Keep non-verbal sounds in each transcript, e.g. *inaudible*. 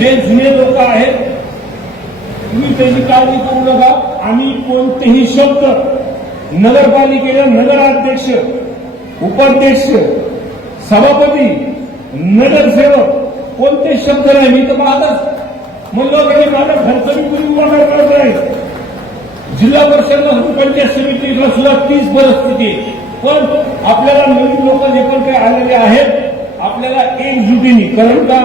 जे जुने लोक आहेत तुम्ही त्याची काळजी करू नका. आम्ही कोणतेही शब्द नगरपालिकेला नगराध्यक्ष उपाध्यक्ष सभापती नगरसेवक कोणते शब्द नाही. मी तर पाहताच म्हणलं की माझा खर्च मी कुणी उभा करत नाही. जिल्हा परिषदला पंचायत समितीला सुद्धा तीच परिस्थिती पण आपल्याला नवीन लोक जे पण काही आलेले आहेत आपल्याला एकजुटीने कारण का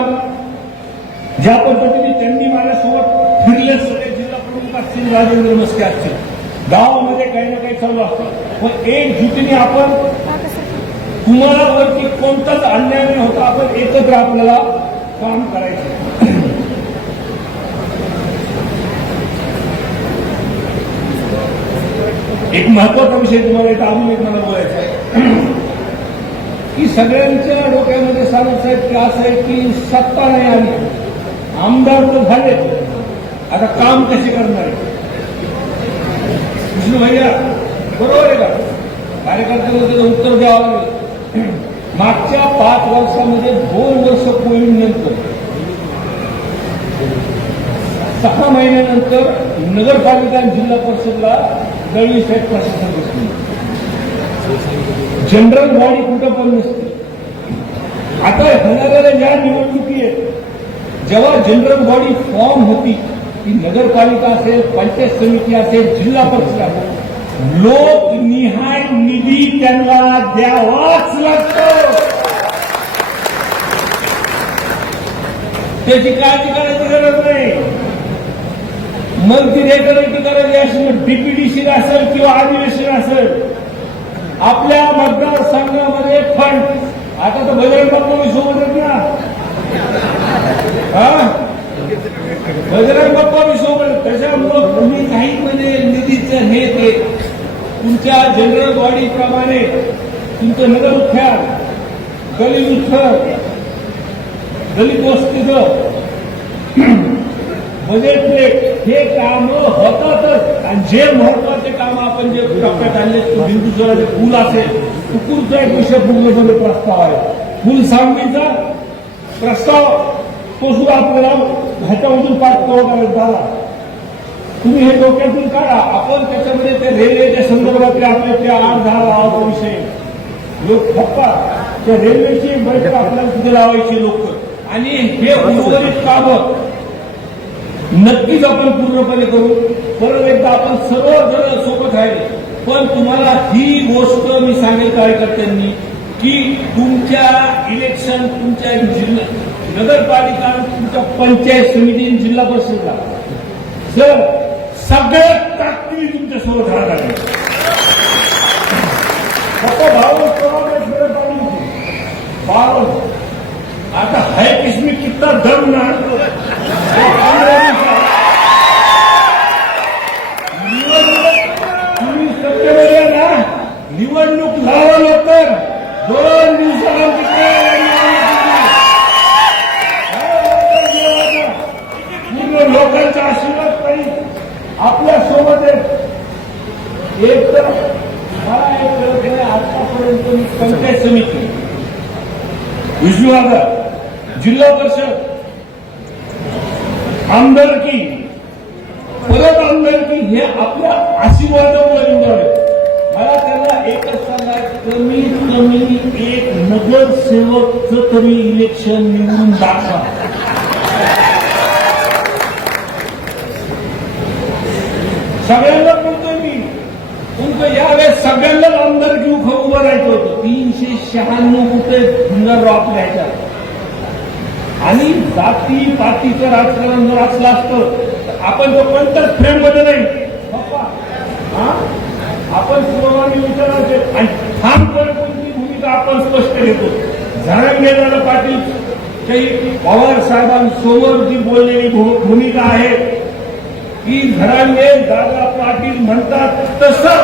ज्या पद्धतीने त्यांनी माझ्यासोबत फिरले सगळे जिल्हा प्रमुख असतील राजेंद्र मस्के असतील. गावामध्ये काही ना काही चालू असतं. पण एकजुटीने आपण तुम्हाला कोणताच अन्याय नाही होता. आपण एकत्र आपल्याला काम करायचं. एक महत्त्वाचा विषय तुम्हाला इथं अजून एक मला बोलायचा आहे. की सगळ्यांच्या डोक्यामध्ये सांगत साहेब की असं आहे की सत्ता नाही आली. आमदार तर झाले. आता काम कसे करणार? विष्णू भैया बरोबर आहे का? कार्यकर्त्यांना त्याचं उत्तर द्यावं लागेल. *clears throat* मागच्या पाच वर्षामध्ये दोन वर्ष कोविड नंतर सहा महिन्यानंतर नगरपालिका आणि जिल्हा परिषदला दळवी साहेब प्रशासन नसते जनरल बॉडी कुठं पण नसते. आता होणाऱ्या ज्या निवडणुकी आहेत जेव्हा जनरल बॉडी फॉर्म होती ती नगरपालिका असेल पंचायत समिती असेल जिल्हा परिषद असेल लोकनिहाय निधी त्यांना द्यावाच लागतो. त्याची काळजी करायची गरज नाही. मंत्री करायची गरज असेल डीपीडीसी असेल किंवा अधिवेशन असेल. आपल्या मतदारसंघामध्ये फंड आता तर बजरंग बाबा सोबत ना हा? बजरंग बाप्पा मी सोबत आहेत. त्याच्यामुळं तुम्ही काही म्हणजे निधीचं हे ते तुमच्या जनरल बॉडी प्रमाणे तुमचं नगर उत्थान दलित उत्थान दलित वस्तीचं *clears throat* बजेटले हे काम होतातच. आणि जे महत्त्वाचे काम आपण जे टप्प्यात आणले तो हिंदुत्वाचे पूल असेल कुकुरचा एक विषय पूर्णपणे प्रस्ताव आहे. पूल सांगणीचा प्रस्ताव तो सुद्धा आपल्याला ह्याच्यामधून पाठपुरावा करायचा झाला तुम्ही हे डोक्यातून काढा. आपण त्याच्यामध्ये ते रेल्वेच्या संदर्भातले आपले ते आठ दहा लावाचा विषय. लोक फप्पा त्या रेल्वेची बैठक आपल्याला तिथे लावायची लोक. आणि हे उर्वरित कामं नक्कीच आपण पूर्णपणे करू. परत एकदा आपण सर्वजण सोबत राहिले. पण तुम्हाला ही गोष्ट मी सांगेल कार्यकर्त्यांनी की तुमच्या इलेक्शन तुमच्या जिल्हा नगरपालिका तुमच्या पंचायत समिती जिल्हा परिषदला. सर सगळ्यात ताकदीने तुमच्यासोबत राहणार बावन आता है किसमें कितना दम ना निवडणूक तुम्ही सत्तेमध्ये ना निवडणूक लावा लवकर. दोन दिवसानंतर लोकांचा आशीर्वाद पाहिजे आपल्यासोबत एक तर मला एक आतापर्यंत मी पंचायत समिती. విజయవాడ జిల్లా పరిషత్ आमदारकी परत आमदारकी हे आपल्या आशीर्वादामुळे निवडावे मला त्यांना एकच सांगायचं कमीत कमी एक नगरसेवकचं तरी इलेक्शन निवडून दाखवा. सगळ्यांना बोलतोय मी. तुमचं यावेळेस सगळ्यांनाच आमदारकी उभं उभं राहायचं. एकोणीसशे शहाण्णव कुठे फिंगर रॉक ह्याच्यात आणि जाती पातीचं राजकारण जर असलं असतं आपण तो कोणत्याच फ्रेममध्ये नाही आपण सर्वांनी विचारायचे आणि ठामपणे कोणती भूमिका आपण स्पष्ट घेतो. झरंगेदार पाटील पवार साहेबांसमोर जी बोललेली भूमिका आहे. की घरांगे दादा पाटील म्हणतात तसं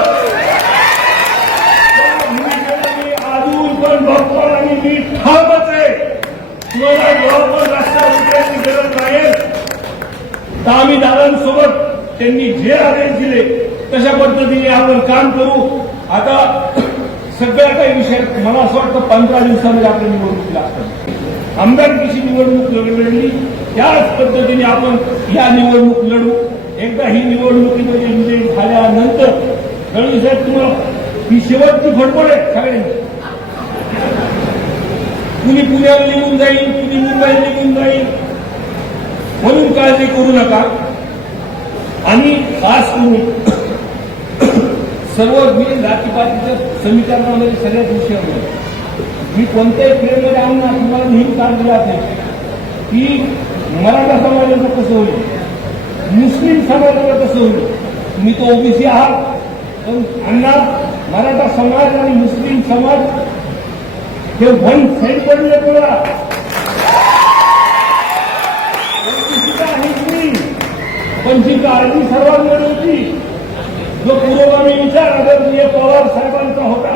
त्या भूमिकेला मी अजून पण आणि मी ठामच आहे. तुम्हाला जवळपास रस्त्यावर गरज नाही. तर आम्ही दादांसोबत त्यांनी जे आदेश दिले तशा पद्धतीने आपण काम करू. आता सगळ्या काही विषय मला असं वाटतं पंधरा दिवसामध्ये आपल्या निवडणूक लागतात. आमदारकीची निवडणूक लढली त्याच पद्धतीने आपण या निवडणूक लढू. एकदा ही निवडणुकीमध्ये विजय झाल्यानंतर गणेश साहेब तुम्हाला ही शेवटची फडफड आहे सगळ्यांची. कुणी पुण्याला निघून जाईल कुणी मुंबईला निघून जाईल. म्हणून काळजी करू नका. आणि खास करून सर्व मी जातीपातीच्या समीकरणामध्ये सगळ्यात विषयामध्ये मी कोणत्याही फ्रेममध्ये आणून तुम्हाला नेहमी काम दिला असेल की मराठा समाजाचं कसं होईल? मुस्लिम समाजाला कसं होईल? मी तो ओबीसी आहात पण अण्णा मराठा समाज आणि मुस्लिम समाज हे वन साईड पडले तुला. ओबीसीचा आहेच मी पण जी काळजी सर्वांकडे होती. जो पुरोगामी विचार आदरणीय पवार साहेबांचा होता.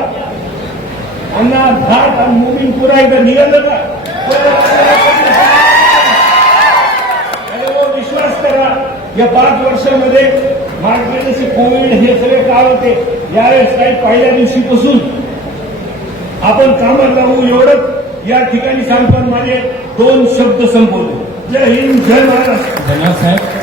त्यांना घाट आणि मुलीन पुरा एकदा निघालं का विश्वास करा. या पाच वर्षामध्ये मार्केट कोविड हे सगळे काळ होते यावेळेस काही पहिल्या दिवशीपासून आपण कामात राहू एवढंच. या ठिकाणी सांगताना माझे दोन शब्द संपवले जय हिंद जय महाराष्ट्र. धन्यवाद साहेब.